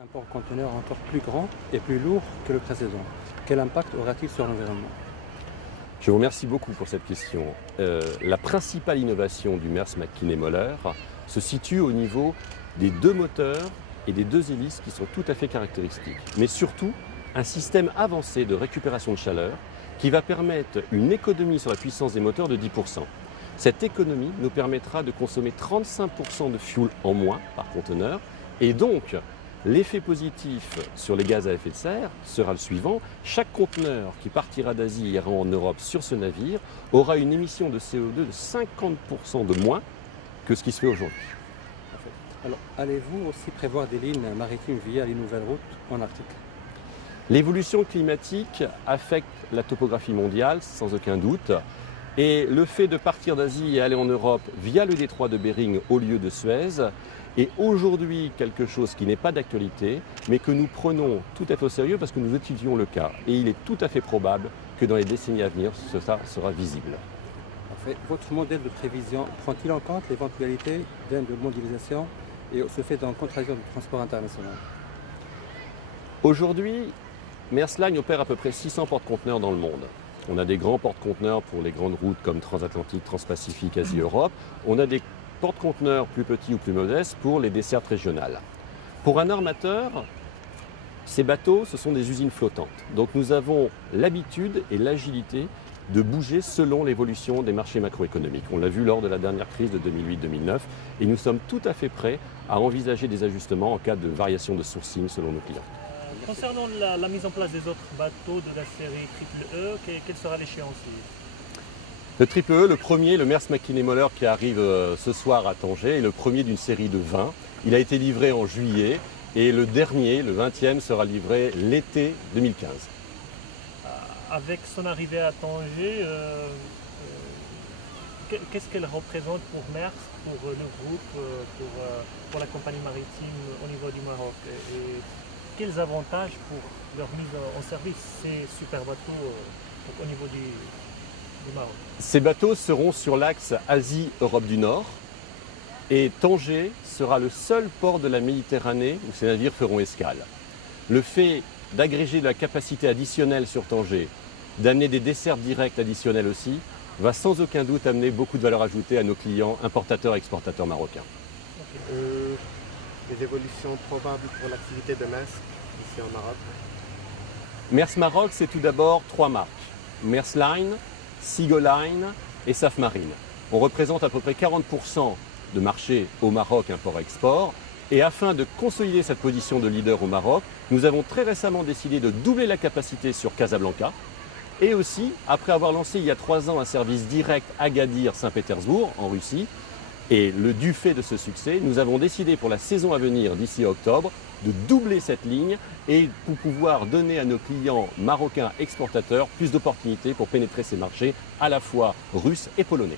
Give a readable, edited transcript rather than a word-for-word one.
Un porte-conteneur encore plus grand et plus lourd que le précédent. Quel impact aura-t-il sur l'environnement? Je vous remercie beaucoup pour cette question. La principale innovation du Maersk Mc-Kinney Møller se situe au niveau des deux moteurs et des deux hélices qui sont tout à fait caractéristiques. Mais surtout, un système avancé de récupération de chaleur qui va permettre une économie sur la puissance des moteurs de 10%. Cette économie nous permettra de consommer 35% de fuel en moins par conteneur et donc l'effet positif sur les gaz à effet de serre sera le suivant. Chaque conteneur qui partira d'Asie et ira en Europe sur ce navire aura une émission de CO2 de 50% de moins que ce qui se fait aujourd'hui. Alors, allez-vous aussi prévoir des lignes maritimes via les nouvelles routes en Arctique? L'évolution climatique affecte la topographie mondiale, sans aucun doute. Et le fait de partir d'Asie et aller en Europe via le détroit de Bering au lieu de Suez est aujourd'hui quelque chose qui n'est pas d'actualité, mais que nous prenons tout à fait au sérieux parce que nous étudions le cas. Et il est tout à fait probable que dans les décennies à venir, ça sera visible. Parfait. Votre modèle de prévision prend-il en compte l'éventualité d'une mondialisation et se fait dans contradiction du transport international? Aujourd'hui, Maersk Line opère à peu près 600 porte-conteneurs dans le monde. On a des grands porte-conteneurs pour les grandes routes comme Transatlantique, Transpacifique, Asie-Europe. On a des porte-conteneurs plus petits ou plus modestes pour les dessertes régionales. Pour un armateur, ces bateaux, ce sont des usines flottantes. Donc nous avons l'habitude et l'agilité de bouger selon l'évolution des marchés macroéconomiques. On l'a vu lors de la dernière crise de 2008-2009 et nous sommes tout à fait prêts à envisager des ajustements en cas de variation de sourcing selon nos clients. Concernant la mise en place des autres bateaux de la série Triple E, quelle sera l'échéance? Le Triple E, le premier, le Maersk Mc-Kinney Møller qui arrive ce soir à Tanger, est le premier d'une série de 20. Il a été livré en juillet et le dernier, le 20e, sera livré l'été 2015. Avec son arrivée à Tanger, qu'est-ce qu'elle représente pour Maersk, pour le groupe, pour la compagnie maritime au niveau du Maroc? Et quels avantages pour leur mise en service, ces super bateaux au niveau du Maroc? Ces bateaux seront sur l'axe Asie-Europe du Nord et Tanger sera le seul port de la Méditerranée où ces navires feront escale. Le fait d'agréger de la capacité additionnelle sur Tanger, d'amener des dessertes directes additionnelles aussi, va sans aucun doute amener beaucoup de valeur ajoutée à nos clients importateurs et exportateurs marocains. Les évolutions probables pour l'activité de Maersk ici en Maroc? Maersk Maroc, c'est tout d'abord 3 marques. Maersk Line, Seagull Line et Safmarine. On représente à peu près 40% de marché au Maroc import-export. Et afin de consolider cette position de leader au Maroc, nous avons très récemment décidé de doubler la capacité sur Casablanca. Et aussi, après avoir lancé il y a 3 ans un service direct Agadir-Saint-Pétersbourg en Russie, et du fait de ce succès, nous avons décidé pour la saison à venir, d'ici octobre, de doubler cette ligne et pour pouvoir donner à nos clients marocains exportateurs plus d'opportunités pour pénétrer ces marchés à la fois russes et polonais.